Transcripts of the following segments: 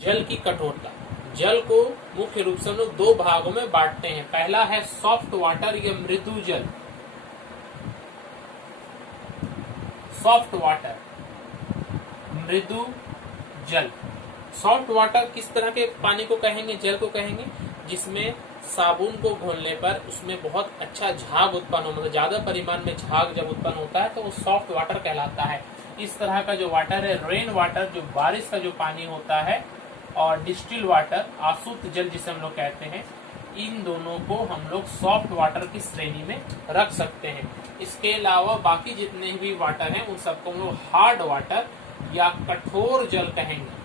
जल की कठोरता। जल को मुख्य रूप से हम लोग दो भागों में बांटते हैं। पहला है सॉफ्ट वाटर या मृदु जल। सॉफ्ट वाटर, मृदु जल। सॉफ्ट वाटर किस तरह के पानी को कहेंगे, जल को कहेंगे, जिसमें साबुन को घोलने पर उसमें बहुत अच्छा झाग उत्पन्न हो, मतलब ज्यादा परिमाण में झाग जब उत्पन्न होता है तो वो सॉफ्ट वाटर कहलाता है। इस तरह का जो वाटर है, रेन वाटर जो बारिश का जो पानी होता है, और डिस्टिल वाटर, आशुद्ध जल जिसे हम लोग कहते हैं, इन दोनों को हम लोग सॉफ्ट वाटर की श्रेणी में रख सकते हैं। इसके अलावा बाकी जितने भी वाटर हैं उन सबको हम लोग हार्ड वाटर या कठोर जल कहेंगे।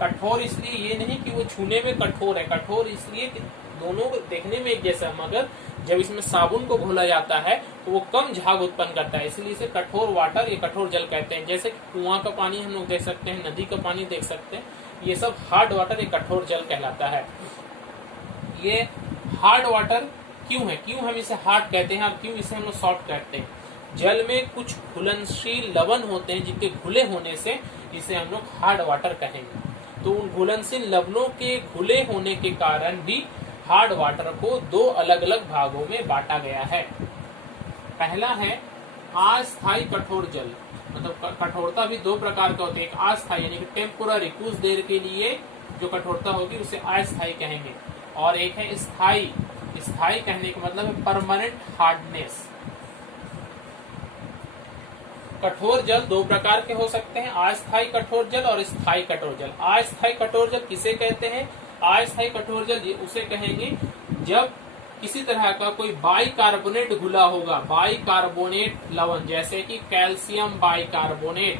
कठोर इसलिए ये नहीं कि वो छूने में कठोर है, कठोर इसलिए कि दोनों देखने में एक जैसा, मगर जब इसमें साबुन को घोला जाता है तो वो कम झाग उत्पन्न करता है, इसलिए इसे कठोर वाटर या कठोर जल कहते हैं। जैसे कि कुआं का पानी हम लोग देख सकते हैं, नदी का पानी देख सकते हैं, ये सब हार्ड वाटर या कठोर जल कहलाता है। ये हार्ड वाटर क्यों है, क्यों हम इसे हार्ड कहते हैं और क्यों इसे हम लोग सॉफ्ट कहते हैं? जल में कुछ घुलनशील लवण होते हैं जिनके घुले होने से इसे हम लोग हार्ड वाटर कहेंगे। तो उन घुलनशील लवणों के घुले होने के कारण भी हार्ड वाटर को दो अलग अलग भागों में बांटा गया है। पहला है अस्थायी कठोर जल, मतलब कठोरता भी दो प्रकार का होती है। एक अस्थायी यानी कि टेम्पोररी, कुछ देर के लिए जो कठोरता होगी उसे अस्थायी कहेंगे, और एक है स्थायी। स्थायी कहने का मतलब है परमानेंट हार्डनेस। कठोर जल दो प्रकार के हो सकते हैं, अस्थायी कठोर जल और स्थायी कठोर जल। अस्थायी कठोर जल किसे कहते हैं? अस्थायी कठोर जल उसे कहेंगे जब किसी तरह का कोई बाइकार्बोनेट घुला होगा, बाइकार्बोनेट लवण, जैसे कि कैल्शियम बाइकार्बोनेट,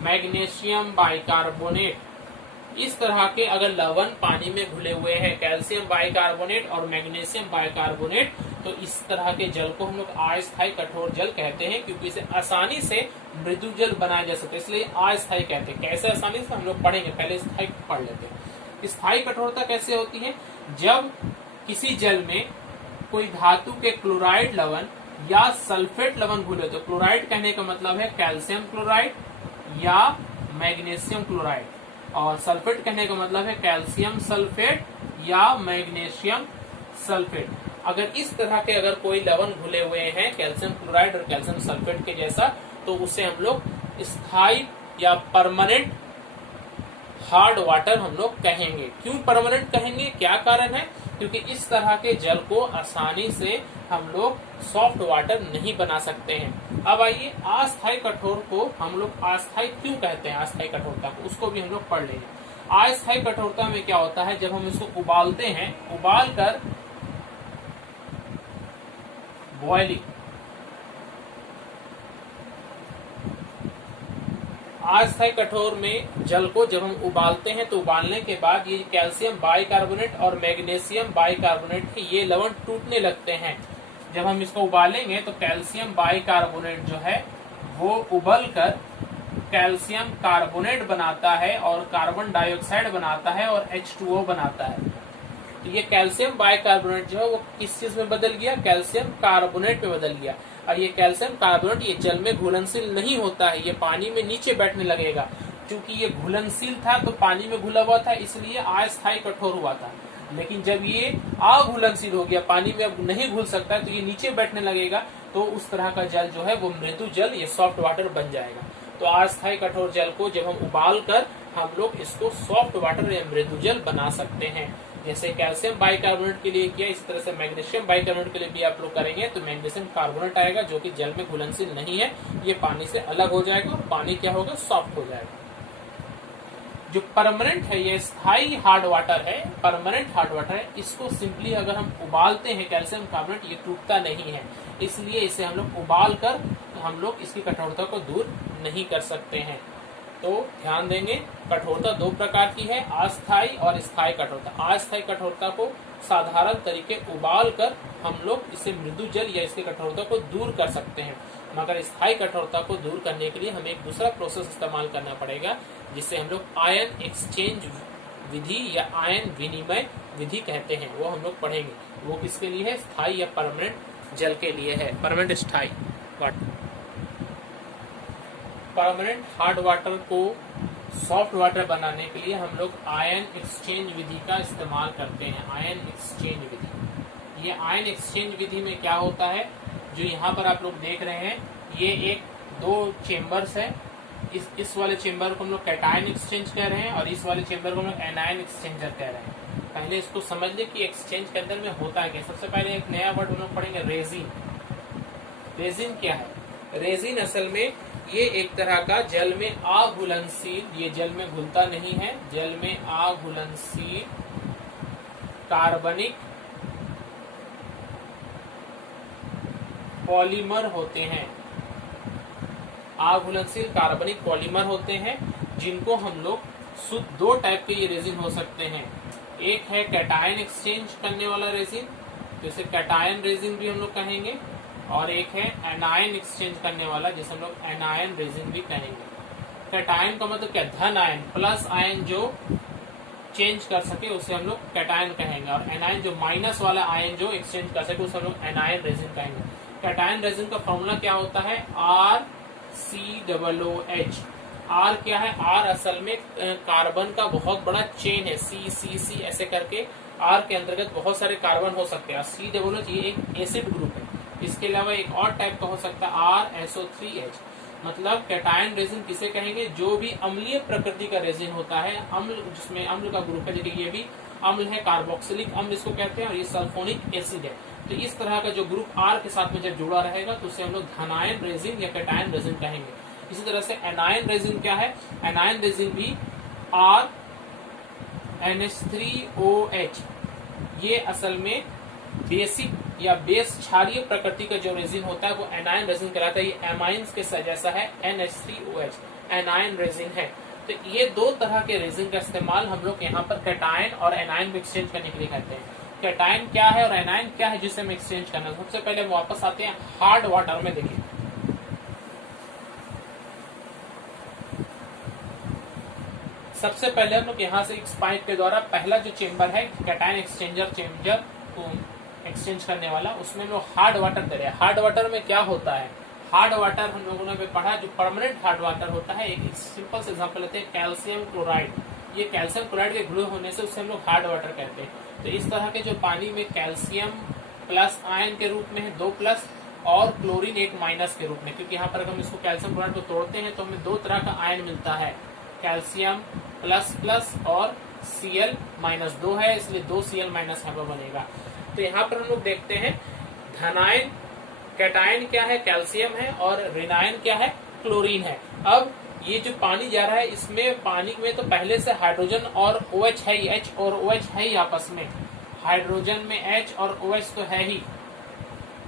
मैग्नीशियम बाइकार्बोनेट, इस तरह के अगर लवण पानी में घुले हुए हैं, कैल्शियम बाइकार्बोनेट और मैग्नीशियम बाइकार्बोनेट, तो इस तरह के जल को हम लोग अस्थायी कठोर जल कहते हैं, क्योंकि इसे आसानी से मृदु जल बनाया जा सकता है, इसलिए अस्थायी कहते हैं। कैसे आसानी से, हम लोग पढ़ेंगे, पहले स्थायी पढ़ लेते हैं। स्थायी कठोरता कैसे होती है? जब किसी जल में कोई धातु के क्लोराइड लवण या सल्फेट लवण घुले, तो क्लोराइड कहने का मतलब है कैल्शियम क्लोराइड या मैग्नीशियम क्लोराइड, और सल्फेट कहने का मतलब है कैल्शियम सल्फेट या मैग्नीशियम सल्फेट। अगर इस तरह के अगर कोई लवण घुले हुए हैं कैल्शियम क्लोराइड और कैल्शियम सल्फेट के जैसा, तो उसे हम लोग स्थायी या परमानेंट हार्ड वाटर हम लोग कहेंगे। क्यों परमानेंट कहेंगे, क्या कारण है? क्योंकि इस तरह के जल को आसानी से हम लोग सॉफ्ट वाटर नहीं बना सकते हैं। अब आइए अस्थायी कठोर को हम लोग अस्थायी क्यों कहते हैं, अस्थायी कठोरता को, उसको भी हम लोग पढ़ लेंगे। अस्थायी कठोरता में क्या होता है, जब हम इसको उबालते हैं, उबाल कर बॉइलिंग, अस्थायी कठोर में जल को जब हम उबालते हैं तो उबालने के बाद ये कैल्शियम बाइकार्बोनेट और मैग्नीशियम बाइकार्बोनेट के ये लवण टूटने लगते हैं। जब हम इसको उबालेंगे तो कैल्शियम बाइकार्बोनेट जो है वो उबल कर कैल्शियम कार्बोनेट बनाता है और कार्बन डाइऑक्साइड बनाता है और H2O बनाता है। तो ये कैल्शियम बाइकार्बोनेट जो है वो किस चीज में बदल गया, कैल्शियम कार्बोनेट में बदल गया। और ये कैल्शियम कार्बोनेट ये जल में घुलनशील नहीं होता है, ये पानी में नीचे बैठने लगेगा। क्योंकि ये घुलनशील था तो पानी में घुला हुआ था, इसलिए अस्थायी कठोर हुआ था। लेकिन जब ये अघुलनशील हो गया, पानी में अब नहीं घुल सकता है, तो ये नीचे बैठने लगेगा, तो उस तरह का जल जो है वो मृदु जल, ये सॉफ्ट वाटर बन जाएगा। तो अस्थायी कठोर जल को जब हम उबाल कर हम लोग इसको सॉफ्ट वाटर या मृदु जल बना सकते हैं। जैसे कैल्शियम बाइकार्बोनेट के लिए किया, इस तरह से मैग्नीशियम बाइकार्बोनेट के लिए भी आप लोग करेंगे तो मैग्नीशियम कार्बोनेट आएगा, जो कि जल में घुलनशील नहीं है, ये पानी से अलग हो जाएगा और पानी क्या होगा, सॉफ्ट हो जाएगा। जो परमानेंट है, ये स्थायी हार्ड वाटर है, परमानेंट हार्ड वाटर है, इसको सिंपली अगर हम उबालते हैं कैल्शियम कार्बोनेट, ये टूटता नहीं है, इसलिए इसे हम लोग उबाल कर हम लोग इसकी कठोरता को दूर नहीं कर सकते हैं। तो ध्यान देंगे, कठोरता दो प्रकार की है, अस्थायी और स्थायी कठोरता। अस्थायी कठोरता को साधारण तरीके उबाल कर हम लोग इसे मृदु जल या इसकी कठोरता को दूर कर सकते हैं, मगर स्थायी कठोरता को दूर करने के लिए हमें एक दूसरा प्रोसेस इस्तेमाल करना पड़ेगा, जिसे हम लोग आयन एक्सचेंज विधि या आयन विनिमय विधि कहते हैं, वो हम लोग पढ़ेंगे। वो किसके लिए है, स्थायी या परमानेंट जल के लिए है, परमानेंट स्थायी वाटर। परमानेंट हार्ड वाटर को सॉफ्ट वाटर बनाने के लिए हम लोग आयन एक्सचेंज विधि का इस्तेमाल करते हैं। आयन एक्सचेंज विधि, ये आयन एक्सचेंज विधि में क्या होता है, जो यहाँ पर आप लोग देख रहे हैं, ये एक दो चेम्बर्स है। इस वाले चेम्बर को हम लोग कैटायन एक्सचेंज कह रहे हैं और इस वाले चेम्बर को हम लोग एनायन एक्सचेंजर कह रहे हैं। पहले इसको समझ ले कि एक्सचेंज के अंदर में होता क्या। सबसे पहले एक नया वर्ड हम लोग पढ़ेंगे, रेजिन। रेजिन क्या है? रेजिन असल में ये एक तरह का जल में अघुलनशील, ये जल में घुलता नहीं है, जल में अघुलनशील कार्बनिक पॉलीमर होते हैं। अघुलनशील कार्बनिक पॉलीमर होते हैं जिनको हम लोग शुद्ध दो टाइप के ये रेजिन हो सकते हैं। एक है कैटायन एक्सचेंज करने वाला रेजिन, जैसे कैटायन रेजिन भी हम लोग कहेंगे, और एक है एनायन एक्सचेंज करने वाला, जिसे हम लोग एनायन रेजिन भी कहेंगे। कैटायन का मतलब क्या? धन आयन, प्लस आयन जो चेंज कर सके उसे हम लोग कैटायन कहेंगे, और एनायन जो माइनस वाला आयन जो एक्सचेंज कर सके उसे हम लोग एनायन रेजिन कहेंगे। कैटायन रेजिन का फॉर्मूला क्या होता है? RCOOH। आर क्या है? आर असल में कार्बन का बहुत बड़ा चेन है, C ऐसे करके आर के अंतर्गत बहुत सारे कार्बन हो सकते हैं। COOH ये एक एसिड ग्रुप है। इसके अलावा एक और टाइप का हो सकता है RSO3H। मतलब कैटायन रेजिन किसे कहेंगे? जो भी अम्लीय प्रकृति का रेजिन होता है, अम्ल जिसमें अम्ल का ग्रुप है, जैसे ये भी अम्ल है, कार्बोक्सिलिक अम्ल इसको कहते हैं, और ये सल्फोनिक एसिड है। तो इस तरह का जो ग्रुप आर के साथ में जब जुड़ा रहेगा तो उसे हम लोग धनायन रेजिन या कैटायन रेजिन कहेंगे। इसी तरह से एनायन रेजिन क्या है? एनायन रेजिन भी RNH3OH। ये असल में बेसिक या बेस क्षारीय प्रकृति का जो रेजिन होता है वो एनायन रेजिन कहलाता है। ये एमाइंस के जैसा है, NH3OH एनायन रेजिन है। तो ये दो तरह के रेजिन का इस्तेमाल हम लोग यहाँ पर कैटायन और एनायन को एक्सचेंज करने के लिए करते हैं। कैटायन क्या है और एनायन क्या है जिसे हम एक्सचेंज करना है? सबसे पहले हम वापस आते हैं हार्ड वाटर में। देखिए, सबसे पहले हम लोग यहाँ से इस पाइप के द्वारा पहला जो चेम्बर है कैटायन एक्सचेंजर चेम्बर को एक्सचेंज करने वाला, उसमें हम लोग हार्ड वाटर दे रहे हैं। हार्ड वाटर में क्या होता है? हार्ड वाटर हम लोगों ने पढ़ा, जो परमानेंट हार्ड वाटर होता है। एक सिंपल से एग्जांपल लेते हैं, कैल्शियम क्लोराइड। ये कैल्शियम क्लोराइड के घुले होने से उसे हम लोग हार्ड वाटर कहते हैं। तो इस तरह के जो पानी में कैल्शियम प्लस आयन के रूप में है 2+, और क्लोरीन 1- के रूप में, क्योंकि यहाँ पर अगर हम इसको कैल्शियम क्लोराइड को तोड़ते हैं तो हमें दो तरह का आयन मिलता है, कैल्शियम प्लस और Cl-2 है, इसलिए 2Cl- यहाँ पर बनेगा। तो यहाँ पर हम लोग देखते हैं धनायन कैटायन क्या है? कैल्शियम है, और ऋणायन क्या है? क्लोरीन है। अब ये जो पानी जा रहा है, इसमें पानी में तो पहले से हाइड्रोजन और OH है ही, H और OH है ही आपस में। हाइड्रोजन में H और OH तो है ही,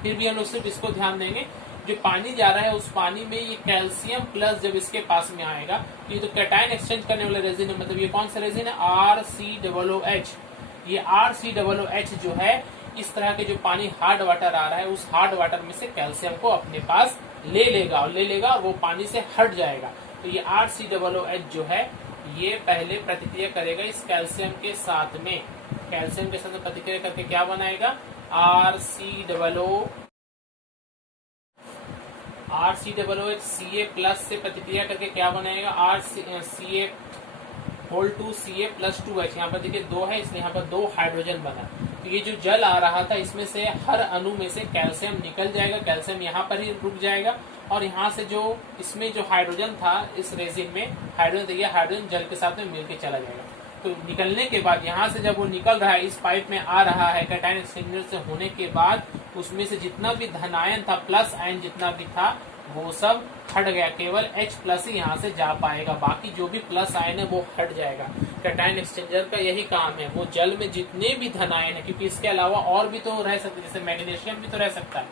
फिर भी हम लोग सिर्फ इसको ध्यान देंगे। जो पानी जा रहा है उस पानी में ये कैल्शियम प्लस जब इसके पास में आएगा, ये तो कैटायन एक्सचेंज करने वाला रेजिन है। मतलब ये कौन सा रेजिन है? RCOOH। ये RCOOH जो है, इस तरह के जो पानी हार्ड वाटर आ रहा है, उस हार्ड वाटर में से कैल्शियम को अपने पास ले लेगा और वो पानी से हट जाएगा। तो ये RCOOH जो है, ये पहले प्रतिक्रिया करेगा इस कैल्शियम के साथ में। कैल्शियम के साथ प्रतिक्रिया करके क्या बनाएगा? RCOOH Ca+ से प्रतिक्रिया करके क्या बनाएगा? Ca2Ca+2H। यहाँ पर देखिए 2 है, इसलिए यहाँ पर 2 हाइड्रोजन बना। तो ये जो जल आ रहा था, इसमें से हर अणु में से कैल्शियम निकल जाएगा, कैल्शियम यहाँ पर ही रुक जाएगा, और यहाँ से जो इसमें जो हाइड्रोजन था इस रेजिन में, हाइड्रोजन जल के साथ में मिलकर चला जाएगा। तो निकलने के बाद यहाँ से जब वो निकल रहा है, इस पाइप में आ रहा है कैटायन एक्सचेंजर से होने के बाद, उसमें से जितना भी धनायन था, प्लस आयन जितना भी था, वो सब हट गया। केवल H+ ही यहाँ से जा पाएगा, बाकी जो भी प्लस आयन है वो हट जाएगा। कैटायन एक्सचेंजर का यही काम है, वो जल में जितने भी धनायन है, क्योंकि इसके अलावा और भी तो रह सकते, जैसे मैग्नीशियम भी तो रह सकता है,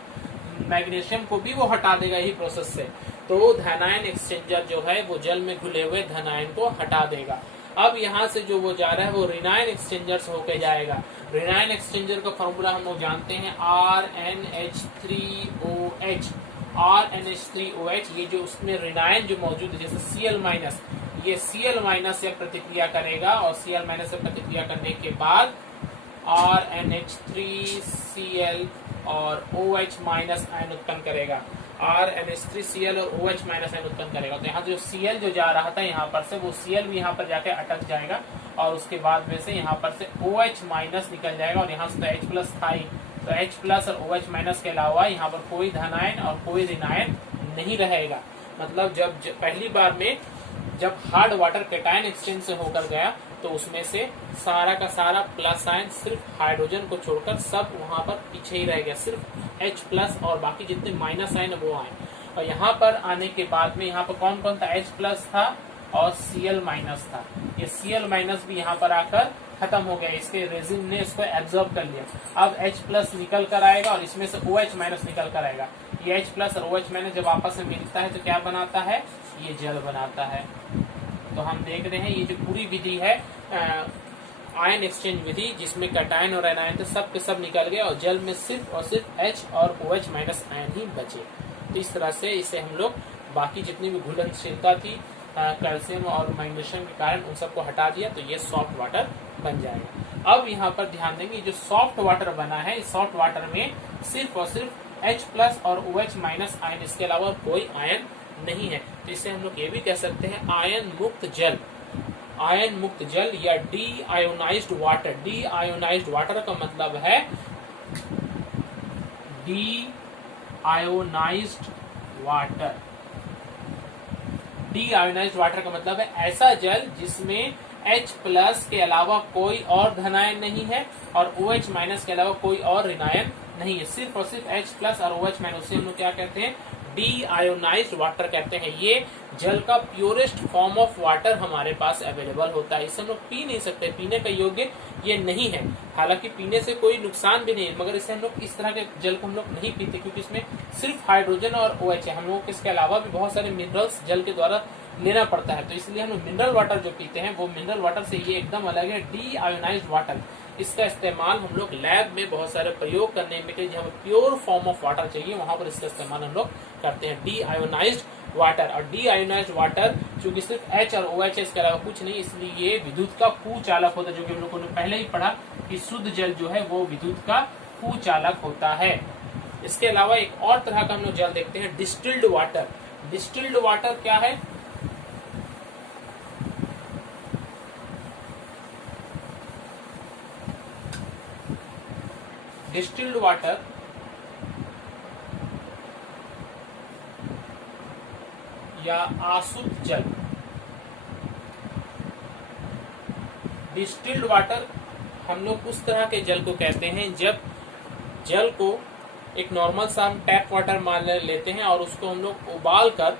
मैग्नीशियम को भी वो हटा देगा यही प्रोसेस से। तो धनायन एक्सचेंजर जो है वो जल में घुले हुए धनायन को हटा देगा। अब यहाँ से जो वो जा रहा है वो ऋणायन एक्सचेंजर से होके जाएगा। ऋणायन एक्सचेंजर का फॉर्मूला हम लोग जानते हैं, RNH3OH। ये जो उसमें ऋणायन जो मौजूद है, जैसे Cl-, ये Cl- से प्रतिक्रिया करेगा, और Cl- से प्रतिक्रिया करने के बाद RNH3Cl और OH- आयन उत्पन्न करेगा। RNH3Cl और OH माइनस आयन उत्पन्न करेगा। तो यहाँ जो Cl जो जा रहा था यहाँ पर से, वो Cl भी यहाँ पर जाके अटक जाएगा और उसके बाद में से यहाँ पर से OH माइनस निकल जाएगा और यहाँ से तो H प्लस था ही, तो H प्लस और OH माइनस के अलावा यहाँ पर कोई धन आयन और कोई ऋण आयन नहीं रहेगा। मतलब जब पहली बार में जब हार्ड वाटर कैटायन एक्सचेंज से होकर गया तो उसमें से सारा का सारा प्लस आयन सिर्फ हाइड्रोजन को छोड़कर सब वहां पर पीछे ही रह गया, सिर्फ H प्लस और बाकी जितने माइनस आयन वो आए। और यहाँ पर आने के बाद में यहाँ पर कौन कौन था, H प्लस था और Cl माइनस था। ये Cl माइनस भी यहाँ पर आकर खत्म हो गया, इसके रेजिन ने इसको एब्जॉर्ब कर लिया। अब H प्लस निकल कर आएगा और इसमें से OH माइनस निकल कर आएगा। ये H प्लस और OH माइनस जब आपस में मिलता है तो क्या बनाता है, ये जल बनाता है। तो हम देख रहे हैं ये जो पूरी विधि है आयन एक्सचेंज विधि, जिसमें कैटायन और एनायन थे सब के सब निकल गए और जल में सिर्फ और सिर्फ H और OH माइनस आयन ही बचे। तो इस तरह से इसे हम लोग बाकी जितनी भी घुलनशीलता थी कैल्शियम और मैग्नीशियम के कारण उन सबको हटा दिया, तो ये सॉफ्ट वाटर बन जाएगा। अब यहाँ पर ध्यान देंगे, जो सॉफ्ट वाटर बना है, इस सॉफ्ट वाटर में सिर्फ और सिर्फ H प्लस और OH माइनस आयन, इसके अलावा कोई आयन नहीं है। तो इसे हम लोग ये भी कह सकते हैं आयन मुक्त जल, आयन मुक्त जल या D ionised water. D ionised water का मतलब है D ionised water. D ionised water का मतलब है ऐसा जल जिसमें H प्लस के अलावा कोई और धनायन नहीं है और OH माइनस के अलावा कोई और ऋणायन नहीं है, सिर्फ और सिर्फ H प्लस और OH माइनस। उसे हम लोग क्या कहते हैं, डी आयोनाइज्ड वाटर कहते हैं। ये जल का प्योरेस्ट फॉर्म ऑफ वाटर हमारे पास अवेलेबल होता है। इसे हम लोग पी नहीं सकते, पीने का योग्य ये नहीं है। हालांकि पीने से कोई नुकसान भी नहीं है, मगर इसे हम लोग इस तरह के जल को हम लोग नहीं पीते क्योंकि इसमें सिर्फ हाइड्रोजन और OH है। हम लोगों को इसके अलावा भी बहुत सारे मिनरल्स जल के द्वारा लेना पड़ता है, तो इसलिए हम लोग मिनरल वाटर जो पीते हैं वो मिनरल वाटर से ये एकदम अलग है, डी आयोनाइज्ड वाटर। इसका इस्तेमाल हम लोग लैब में बहुत सारे प्रयोग करने में, जहाँ प्योर फॉर्म ऑफ वाटर चाहिए वहां पर इसका इस्तेमाल हम लोग करते हैं, डी आयोनाइज्ड वाटर। और डी आयोनाइज्ड वाटर चूंकि सिर्फ H और OH है, इसके अलावा कुछ नहीं, इसलिए ये विद्युत का कुचालक होता है, जो कि हम लोगों ने पहले ही पढ़ा कि शुद्ध जल जो है वो विद्युत का कुचालक होता है। इसके अलावा एक और तरह का हम लोग जल देखते हैं, डिस्टिल्ड वाटर। डिस्टिल्ड वाटर क्या है, डिस्टिल्ड वाटर या आसुत जल। डिस्टिल्ड वाटर हम लोग उस तरह के जल को कहते हैं जब जल को एक नॉर्मल सा हम टैप वाटर मान लेते हैं और उसको हम लोग उबाल कर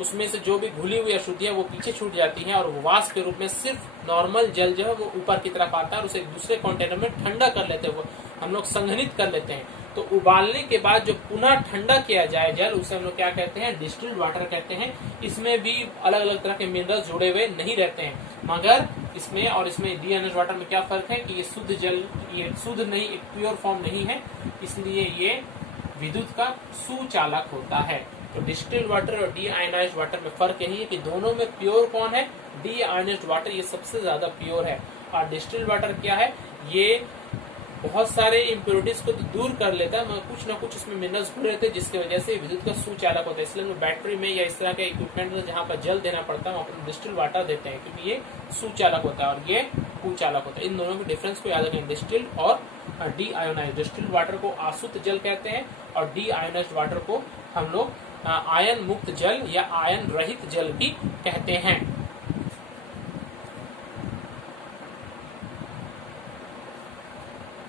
उसमें से जो भी घुली हुई अशुद्धियां वो पीछे छूट जाती हैं और वाष्प के रूप में सिर्फ नॉर्मल जल जो है वो ऊपर की तरफ आता है और उसे एक दूसरे कंटेनर में ठंडा कर लेते हैं, वो हम लोग संघनित कर लेते हैं। तो उबालने के बाद जो पुनः ठंडा किया जाए जल, उसे हम लोग क्या कहते हैं, डिस्टिल्ड वाटर कहते हैं। इसमें भी अलग अलग तरह के मिनरल्स जुड़े हुए नहीं रहते हैं, मगर इसमें और इसमें डी आयोनाइज्ड वाटर में क्या फर्क है कि ये शुद्ध जल, ये शुद्ध नहीं, एक प्योर फॉर्म नहीं है, इसलिए ये विद्युत का सुचालक होता है। तो डिस्टिल्ड वाटर और डी आयोनाइज्ड वाटर में फर्क यही है कि दोनों में प्योर कौन है, डी आयोनाइज्ड वाटर ये सबसे ज्यादा प्योर है। और डिस्टिल्ड वाटर क्या है, ये बहुत सारे इम्प्योरिटीज को तो दूर कर लेता है, मगर कुछ ना कुछ इसमें मिनरल्स जुड़े रहते हैं जिसकी वजह से विद्युत का सुचालक होता है। इसलिए हम बैटरी में या इस तरह के इक्विपमेंट में जहाँ पर जल देना पड़ता है वहाँ पर डिस्टिल्ड वाटर देते हैं, क्योंकि ये सुचालक होता है और ये कुचालक होता है। इन दोनों के डिफरेंस को याद रखें, डिस्टिल्ड और डी आयोनाइज्ड। डिस्टिल्ड वाटर को आसुत जल कहते हैं और डी आयोनाइज्ड वाटर को हम लोग आयन मुक्त जल या आयन रहित जल भी कहते हैं।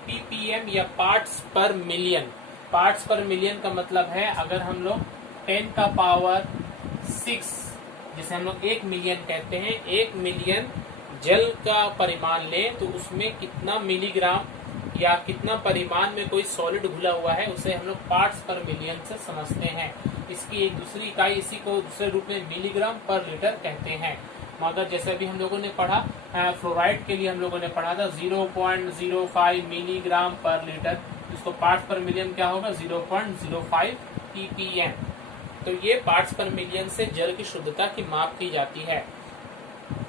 ppm या पार्ट्स पर मिलियन। पार्ट्स पर मिलियन का मतलब है अगर हम लोग 10 का पावर 6 जिसे हम लोग 1 मिलियन कहते हैं, 1 मिलियन जल का परिमाण लें तो उसमें कितना मिलीग्राम या कितना परिमाण में कोई सॉलिड घुला हुआ है, उसे हम लोग पार्ट्स पर मिलियन से समझते हैं। इसकी एक दूसरी इकाई, इसी को दूसरे रूप में मिलीग्राम पर लीटर कहते हैं। मगर जैसे अभी हम लोगों ने पढ़ा फ्लोराइड के लिए हम लोगों ने पढ़ा था 0.05 मिलीग्राम पर लीटर, इसको पार्ट्स पर मिलियन क्या होगा 0.05 ppm। तो ये पार्ट्स पर मिलियन से जल की शुद्धता की माप की जाती है।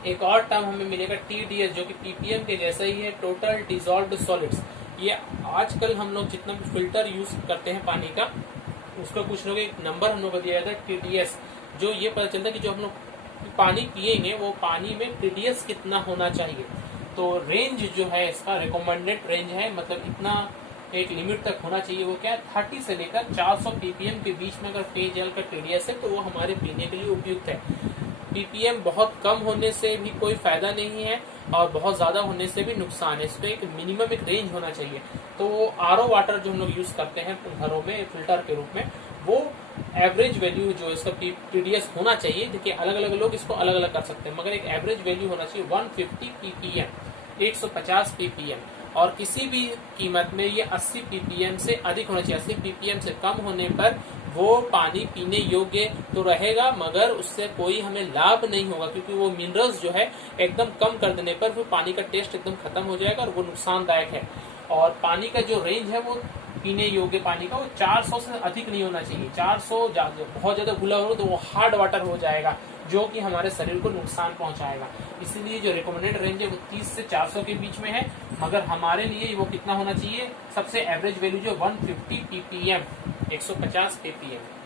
एक और टर्म हमें मिलेगा TDS, जो कि ppm के जैसा ही है, टोटल डिसॉल्व्ड सॉलिड्स। ये आजकल हम लोग जितना भी फिल्टर यूज करते हैं पानी का, उसका कुछ लोग एक नंबर हम लोग को दिया जाता है TDS, जो ये पता चलता है कि जो हम लोग पानी पिएंगे वो पानी में TDS कितना होना चाहिए। तो रेंज जो है इसका रिकमेंडेड रेंज है, मतलब इतना एक लिमिट तक होना चाहिए। वो क्या है, 30 से लेकर 400 ppm के बीच में अगर पेयजल का TDS है तो वो हमारे पीने के लिए उपयुक्त है। ppm बहुत कम होने से भी कोई फायदा नहीं है और बहुत ज्यादा होने से भी नुकसान है। इसमें एक मिनिमम एक रेंज होना चाहिए। तो RO वाटर जो हम लोग यूज करते हैं घरों में फिल्टर के रूप में, वो एवरेज वैल्यू जो इसका TDS होना चाहिए, देखिए अलग अलग लोग इसको अलग अलग कर सकते हैं, मगर एक एवरेज वैल्यू होना चाहिए 150 ppm, 150 ppm। और किसी भी कीमत में ये 80 ppm से अधिक होना चाहिए। 80 ppm से कम होने पर वो पानी पीने योग्य तो रहेगा, मगर उससे कोई हमें लाभ नहीं होगा, क्योंकि वो मिनरल्स जो है एकदम कम कर देने पर फिर पानी का टेस्ट एकदम खत्म हो जाएगा और वो नुकसानदायक है। और पानी का जो रेंज है वो पीने योग्य पानी का वो 400 से अधिक नहीं होना चाहिए। 400 बहुत ज्यादा घुला हो तो वो हार्ड वाटर हो जाएगा, जो कि हमारे शरीर को नुकसान पहुंचाएगा। इसीलिए जो रिकमेंडेड रेंज है वो 30 से 400 के बीच में है, मगर हमारे लिए वो कितना होना चाहिए, सबसे एवरेज वैल्यू जो 150 ppm, 150 ppm।